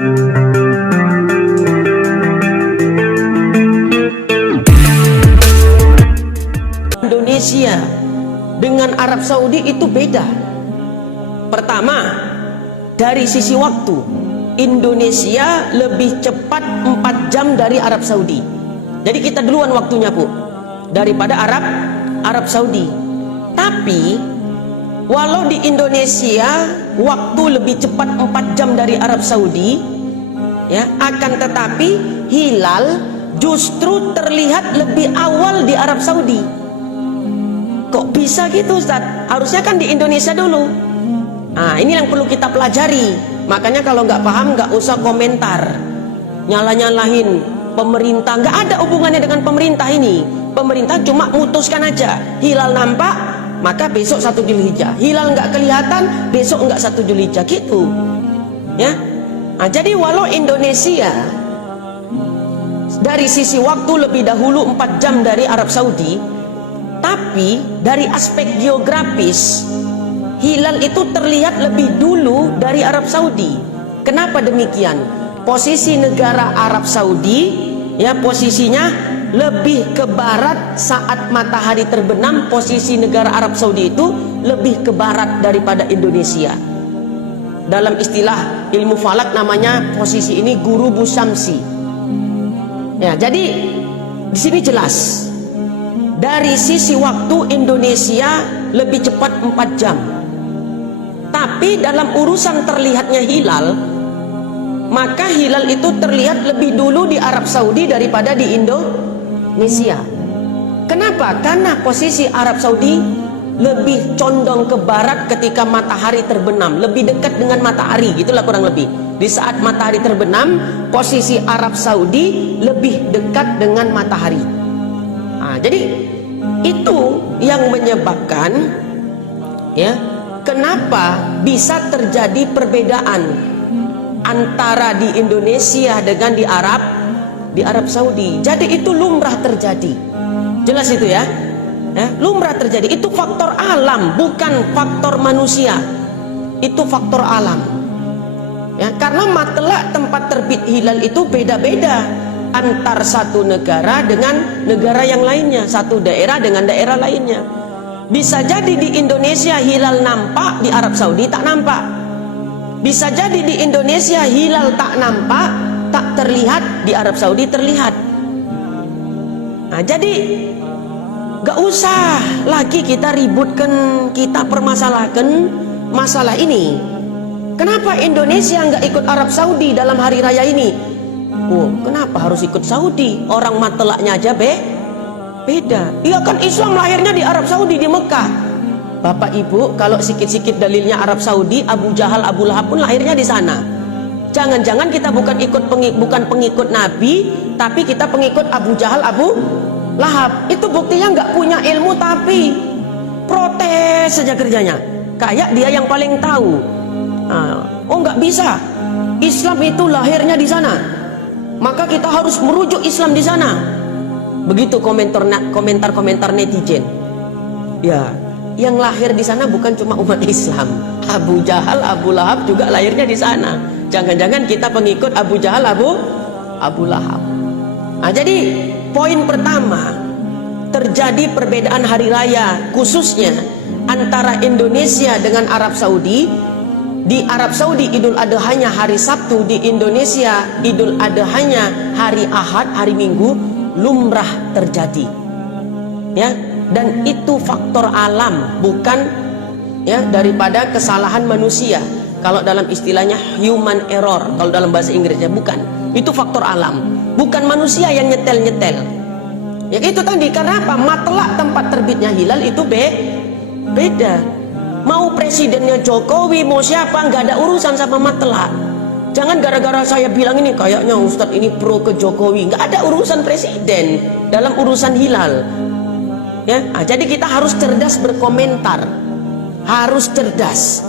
Indonesia dengan Arab Saudi itu beda. Pertama, dari sisi waktu, Indonesia lebih cepat 4 jam dari Arab Saudi. Jadi kita duluan waktunya, Bu, daripada Arab Saudi. Tapi walau di Indonesia waktu lebih cepat 4 jam dari Arab Saudi, ya, akan tetapi hilal justru terlihat lebih awal di Arab Saudi. Kok bisa gitu, Ustaz? Harusnya kan di Indonesia dulu. Nah, ini yang perlu kita pelajari. Makanya kalau nggak paham nggak usah komentar, nyalah-nyalahin pemerintah. Nggak ada hubungannya dengan pemerintah ini. Pemerintah cuma mutuskan aja, hilal nampak maka besok 1 Dzulhijjah, hilal nggak kelihatan besok nggak 1 Dzulhijjah, gitu ya. Nah, jadi walau Indonesia dari sisi waktu lebih dahulu 4 jam dari Arab Saudi, tapi dari aspek geografis hilal itu terlihat lebih dulu dari Arab Saudi. Kenapa demikian? Posisi negara Arab Saudi, ya, posisinya lebih ke barat saat matahari terbenam. Posisi negara Arab Saudi itu lebih ke barat daripada Indonesia. Dalam istilah ilmu falak namanya posisi ini Ghurubu Syamsi. Ya, jadi di sini jelas dari sisi waktu Indonesia lebih cepat 4 jam. Tapi dalam urusan terlihatnya hilal, maka hilal itu terlihat lebih dulu di Arab Saudi daripada di Indonesia. Kenapa? Karena posisi Arab Saudi lebih condong ke barat ketika matahari terbenam, lebih dekat dengan matahari, gitulah kurang lebih. Di saat matahari terbenam, posisi Arab Saudi lebih dekat dengan matahari. Nah, jadi itu yang menyebabkan, ya, kenapa bisa terjadi perbedaan antara di Indonesia dengan di Arab Saudi. Jadi itu lumrah terjadi. Jelas itu ya? Lumrah terjadi. Itu faktor alam, bukan faktor manusia. Itu faktor alam. Ya, karena matelak tempat terbit hilal itu beda-beda antar satu negara dengan negara yang lainnya, satu daerah dengan daerah lainnya. Bisa jadi di Indonesia hilal nampak, di Arab Saudi tak nampak. Bisa jadi di Indonesia hilal tak nampak, tak terlihat, di Arab Saudi terlihat. Nah, jadi gak usah lagi kita ributkan, kita permasalahkan masalah ini. Kenapa Indonesia nggak ikut Arab Saudi dalam hari raya ini? Oh, kenapa harus ikut Saudi? Orang matelaknya aja beda. Iya kan Islam lahirnya di Arab Saudi, di Mekah. Bapak Ibu, kalau sikit-sikit dalilnya Arab Saudi, Abu Jahal, Abu Lahab pun lahirnya di sana. Jangan-jangan kita bukan pengikut Nabi, tapi kita pengikut Abu Jahal, Abu Lahab. Itu buktinya nggak punya ilmu tapi protes saja kerjanya. Kayak dia yang paling tahu. Oh, nggak bisa. Islam itu lahirnya di sana, maka kita harus merujuk Islam di sana. Begitu komentar netizen. Ya, yang lahir di sana bukan cuma umat Islam. Abu Jahal, Abu Lahab juga lahirnya di sana. Jangan-jangan kita pengikut Abu Jahal, Abu Lahab. Nah, jadi poin pertama, terjadi perbedaan hari raya khususnya antara Indonesia dengan Arab Saudi. Di Arab Saudi Idul Adhanya hari Sabtu, di Indonesia Idul Adhanya hari Ahad, hari Minggu, lumrah terjadi. Ya, dan itu faktor alam, bukan ya daripada kesalahan manusia. Kalau dalam istilahnya human error, kalau dalam bahasa Inggrisnya, bukan. Itu faktor alam, bukan manusia yang nyetel-nyetel. Ya itu tadi, karena apa? Matelak tempat terbitnya hilal itu beda. Mau presidennya Jokowi, mau siapa, nggak ada urusan sama matelak. Jangan gara-gara saya bilang ini kayaknya Ustadz ini pro ke Jokowi. Nggak ada urusan presiden dalam urusan hilal. Ya, jadi kita harus cerdas berkomentar, harus cerdas.